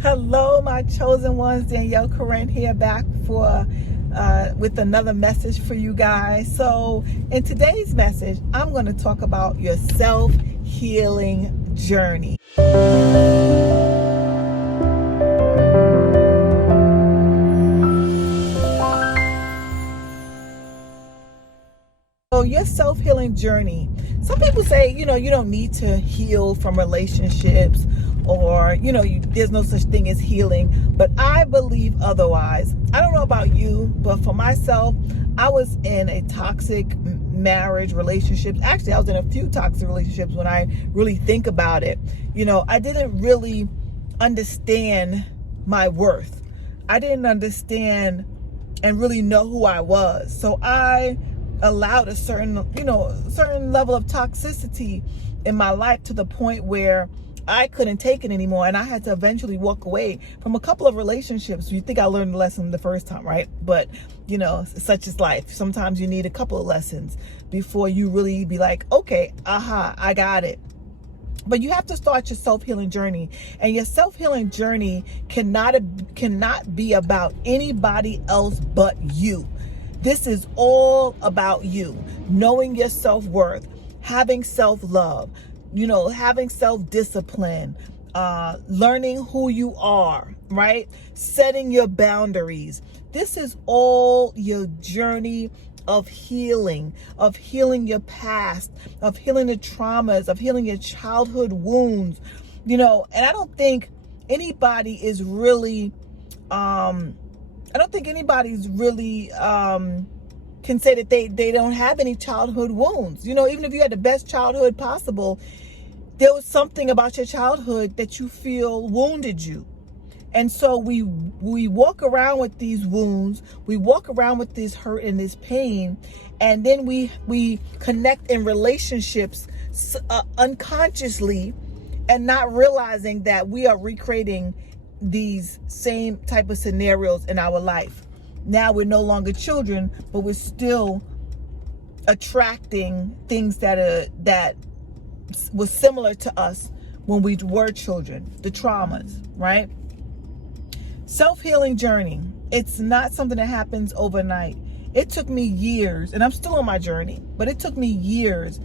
Hello, my chosen ones. Danielle Corinne here, back for with another message for you guys. So in today's message, I'm going to talk about your self-healing journey. So your self-healing journey. Some people say, you don't need to heal from relationships, or, there's no such thing as healing. But I believe otherwise. I don't know about you, but for myself, I was in a toxic marriage relationships. Actually, I was in a few toxic relationships when I really think about it. I didn't really understand my worth. I didn't understand and really know who I was. So I allowed a certain level of toxicity in my life, to the point where I couldn't take it anymore, and I had to eventually walk away from a couple of relationships. You think I learned the lesson the first time, right? But such is life. Sometimes you need a couple of lessons before you really be like, okay, I got it. But you have to start your self-healing journey, and your self-healing journey cannot be about anybody else but you. This is all about you, knowing your self-worth, having self-love, having self-discipline, learning who you are, right? Setting your boundaries. This is all your journey of healing your past, of healing the traumas, of healing your childhood wounds, and I don't think anybody is really, can say that they don't have any childhood wounds. Even if you had the best childhood possible, there was something about your childhood that you feel wounded you. And so we walk around with these wounds, we walk around with this hurt and this pain, and then we connect in relationships unconsciously, and not realizing that we are recreating these same type of scenarios in our life. Now we're no longer children, but we're still attracting things that was similar to us when we were children, the traumas, right? Self-healing journey. It's not something that happens overnight. It took me years, and I'm still on my journey, but it took me years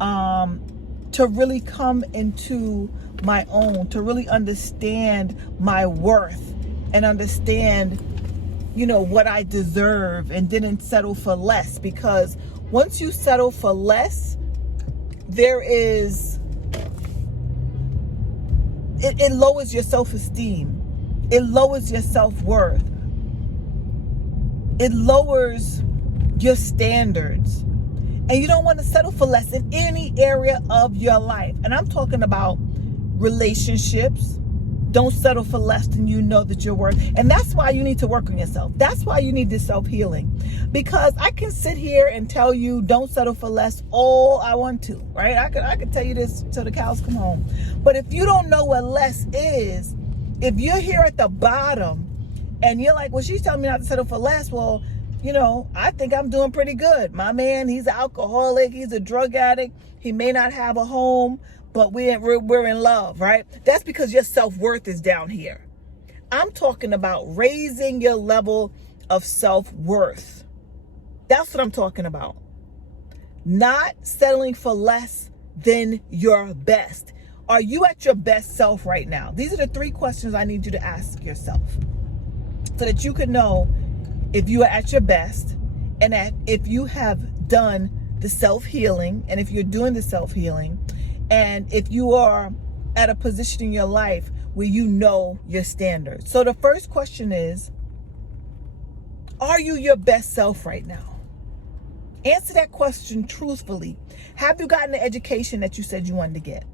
to really come into my own, to really understand my worth and understand, what I deserve, and didn't settle for less. Because once you settle for less, it lowers your self-esteem. It lowers your self-worth. It lowers your standards. And you don't want to settle for less in any area of your life. And I'm talking about relationships. Don't settle for less than you know that you're worth. And that's why you need to work on yourself. That's why you need this self-healing. Because I can sit here and tell you don't settle for less all I want to, right? I could tell you this till the cows come home. But if you don't know what less is, if you're here at the bottom and you're like, well, she's telling me not to settle for less. Well, I think I'm doing pretty good. My man, he's an alcoholic. He's a drug addict. He may not have a home, but we're in love, right? That's because your self-worth is down here. I'm talking about raising your level of self-worth. That's what I'm talking about. Not settling for less than your best. Are you at your best self right now? These are the 3 questions I need you to ask yourself, so that you can know if you are at your best, and that if you have done the self-healing, and if you're doing the self-healing, and if you are at a position in your life where you know your standards. So the first question is, are you your best self right now? Answer that question truthfully. Have you gotten the education that you said you wanted to get?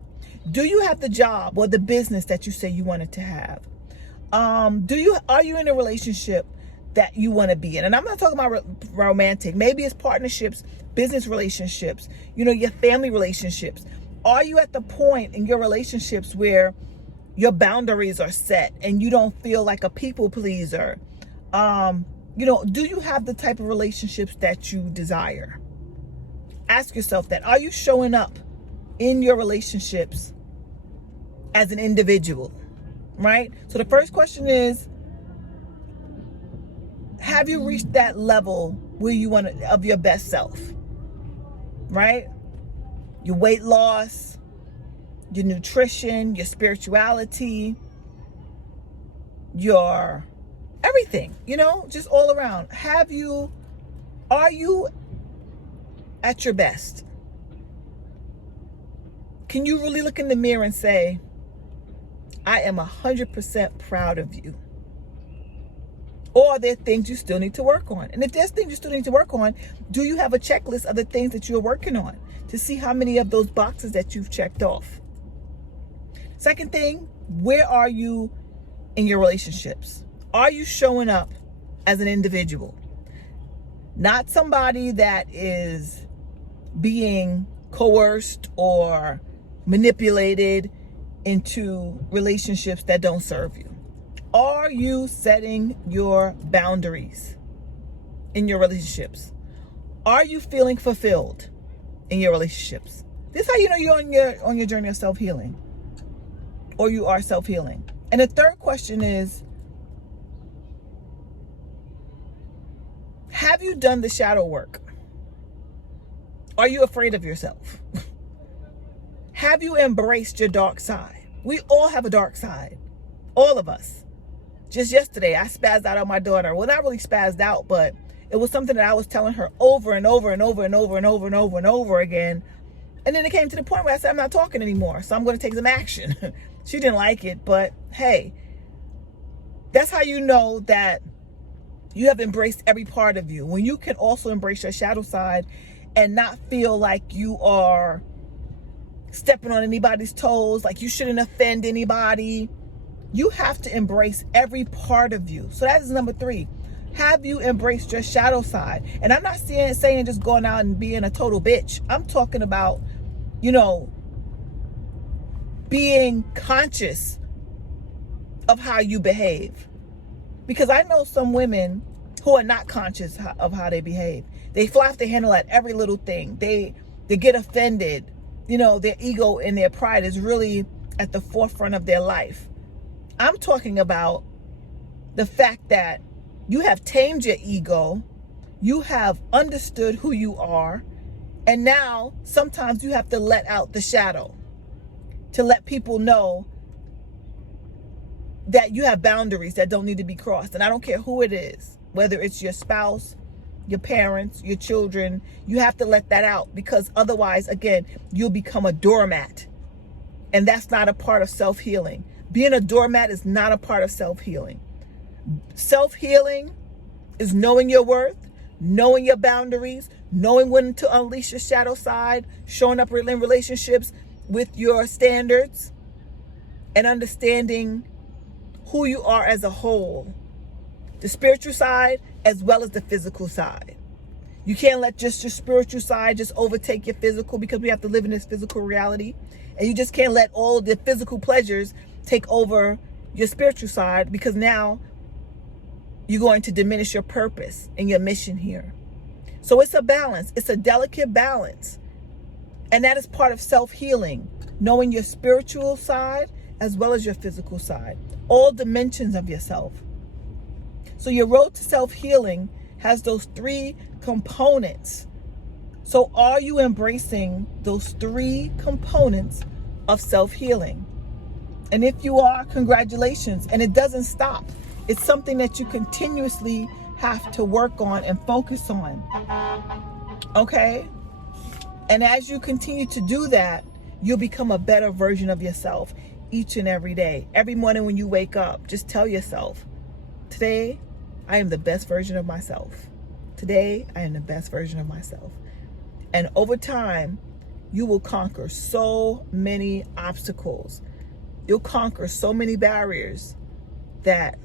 Do you have the job or the business that you said you wanted to have? Are you in a relationship that you want to be in? And I'm not talking about romantic. Maybe it's partnerships, business relationships, your family relationships. Are you at the point in your relationships where your boundaries are set and you don't feel like a people pleaser? Do you have the type of relationships that you desire? Ask yourself that. Are you showing up in your relationships as an individual? right? So the first question is, have you reached that level where you want to, of your best self, right? Your weight loss, your nutrition, your spirituality, your everything, just all around. Are you at your best? Can you really look in the mirror and say, I am 100% proud of you? Or are there things you still need to work on? And if there's things you still need to work on, do you have a checklist of the things that you're working on to see how many of those boxes that you've checked off? Second thing, where are you in your relationships? Are you showing up as an individual? Not somebody that is being coerced or manipulated into relationships that don't serve you. Are you setting your boundaries in your relationships? Are you feeling fulfilled in your relationships? This is how you know you're on your journey of self-healing, or you are self-healing. And the third question is, have you done the shadow work? Are you afraid of yourself? Have you embraced your dark side? We all have a dark side. All of us. Just yesterday, I spazzed out on my daughter. Well, not really spazzed out, but it was something that I was telling her over and over and over and over and over and over and over again. And then it came to the point where I said, I'm not talking anymore, so I'm going to take some action. She didn't like it, but hey, that's how you know that you have embraced every part of you. When you can also embrace your shadow side and not feel like you are stepping on anybody's toes, like you shouldn't offend anybody. You have to embrace every part of you. So that is number 3. Have you embraced your shadow side? And I'm not saying just going out and being a total bitch. I'm talking about, being conscious of how you behave. Because I know some women who are not conscious of how they behave. They fly off the handle at every little thing. They get offended. Their ego and their pride is really at the forefront of their life. I'm talking about the fact that you have tamed your ego, you have understood who you are, and now sometimes you have to let out the shadow to let people know that you have boundaries that don't need to be crossed. And I don't care who it is, whether it's your spouse, your parents, your children, you have to let that out, because otherwise, again, you'll become a doormat. And that's not a part of self-healing. Being a doormat is not a part of self-healing. Self-healing is knowing your worth, knowing your boundaries, knowing when to unleash your shadow side, showing up in relationships with your standards, and understanding who you are as a whole. The spiritual side as well as the physical side. You can't let just your spiritual side just overtake your physical, because we have to live in this physical reality. And you just can't let all the physical pleasures take over your spiritual side, because now you're going to diminish your purpose and your mission here. So it's a balance. It's a delicate balance. And that is part of self-healing, knowing your spiritual side as well as your physical side, all dimensions of yourself. So your road to self-healing has those 3 components. So are you embracing those 3 components of self-healing? And if you are, congratulations. And it doesn't stop. It's something that you continuously have to work on and focus on. Okay? And as you continue to do that, you'll become a better version of yourself each and every day. Every morning when you wake up, just tell yourself, today, I am the best version of myself. Today, I am the best version of myself. And over time, you will conquer so many obstacles. You'll conquer so many barriers that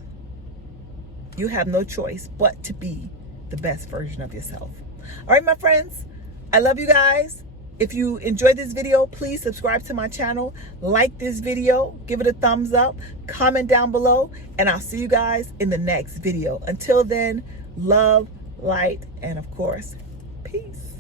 you have no choice but to be the best version of yourself. All right, my friends, I love you guys. If you enjoyed this video, please subscribe to my channel, like this video, give it a thumbs up, comment down below, and I'll see you guys in the next video. Until then, love, light, and of course, peace.